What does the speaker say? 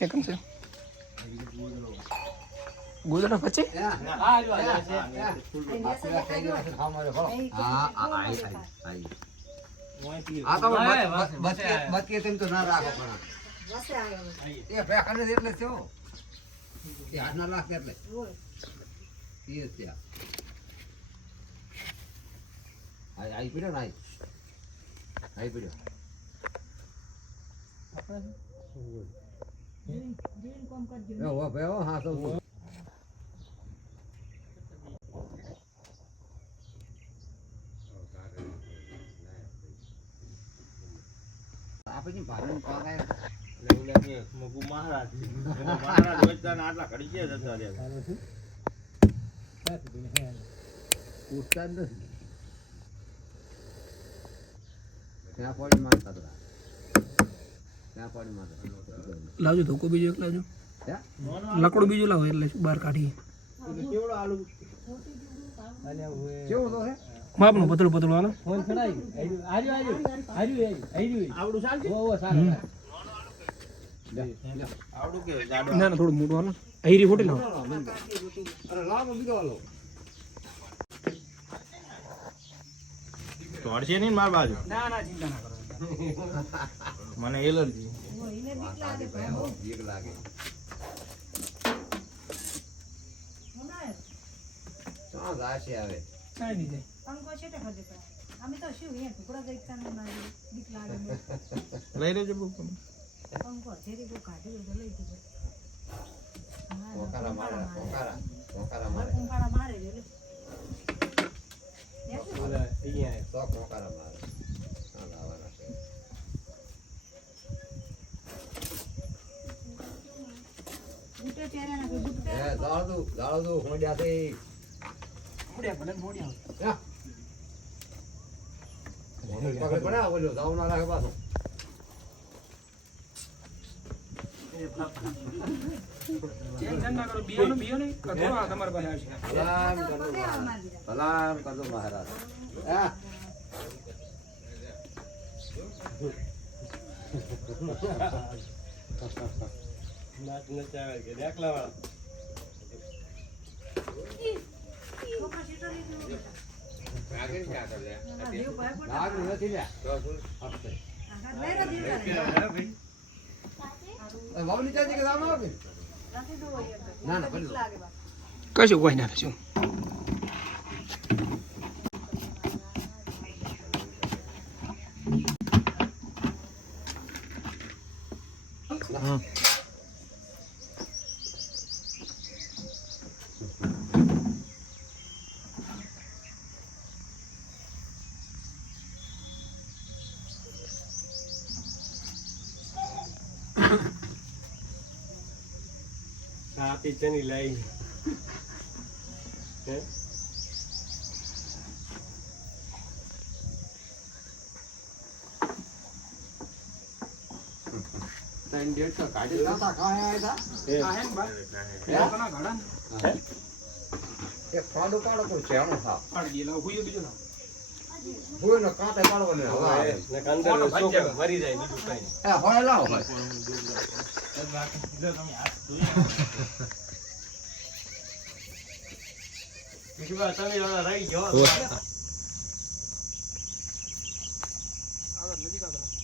second છે ગોદડા પછી તો ના રાખો પણ એટલે છો એ 8 લાખ એટલે આઈ પડ્યો ને આઈ પડ્યો હા તો આપણે ભાડું પાગાય મગુ મહારાજ મહારાજ વચ્ચેના આટલા ઘડી ગયા જતા રહ્યા ઉઠતા જ નથી ત્યાં પડી મારતા હતા ત્યાં પડી મારતા લાવજો ધોકો બીજો એક લાવજો લકડું બીજું લાવો એટલે બહાર કાઢી કેવડો આલુ કેવું તો હે માપનું પતળું પતળું હાલો ફોન ચડાઈ આજો આવડું ચાલશે ઓ સારું આવડું કે ગાડો ના ના થોડું મોટું હાલો અહીંરી ફોટી લાવો અરે લાવો બીજો હાલો તોડશે નહીં માર બાજુ ના ના ચિંતા ના કરો મને એલર્જી બીક લાગે તો જાય છે હવે કાઈ નહીં જાય पंखो छे खदे पर हमें तो शिव ये टुकड़ा देख सन मारी दिख लागे લઈ લેજો બુક पंखो तेरी को काटी तो ले दी પોકારા મારે પોકારા मारे पंखाड़ा मारे रे અહીંયા તો પોકારા મારે હા લાવવાના છે गुटे चेहरा ना गुटे એ જાળ દો હોંડ્યા છે મોડિયા ભલે મોડિયા યા પકડ પડ્યા બોલ્યો જાવ ના રાખે પાછો ટેન્શન ના કરો બીઓ ને કદો આ તમારા પાસે આવશે સલામ કરજો મહારાજ હા નાક નચાવે કે દેખલા વાળા छोकरा सीटर ले लो આગે ક્યાં કર લે देव पाए पर લાગ નથી લે હફતે आगा मेरा देव करे વાવ નીચે કે જાવ ના કે राखी दो ये ના ના ભલે लागे बा કશું કોઈ ના થશે સાતી ચની લઈ હે તૈન ડેટ તો કાઢી દાતા કાય આયા આ હે ને બા ઘણા ઘણા હતા એક ફાડો પાડો કોઈ ચેણો થા પાડી દે લાવ હુયો બીજો લાવ હોય ને કાંટે પાડવો ને હવા આવે ને કંદર છોકરો મરી જાય બીજું કઈ એ હોય લાવો બીજું વાર તમે રહી ગયો આગળ નજીક આગળ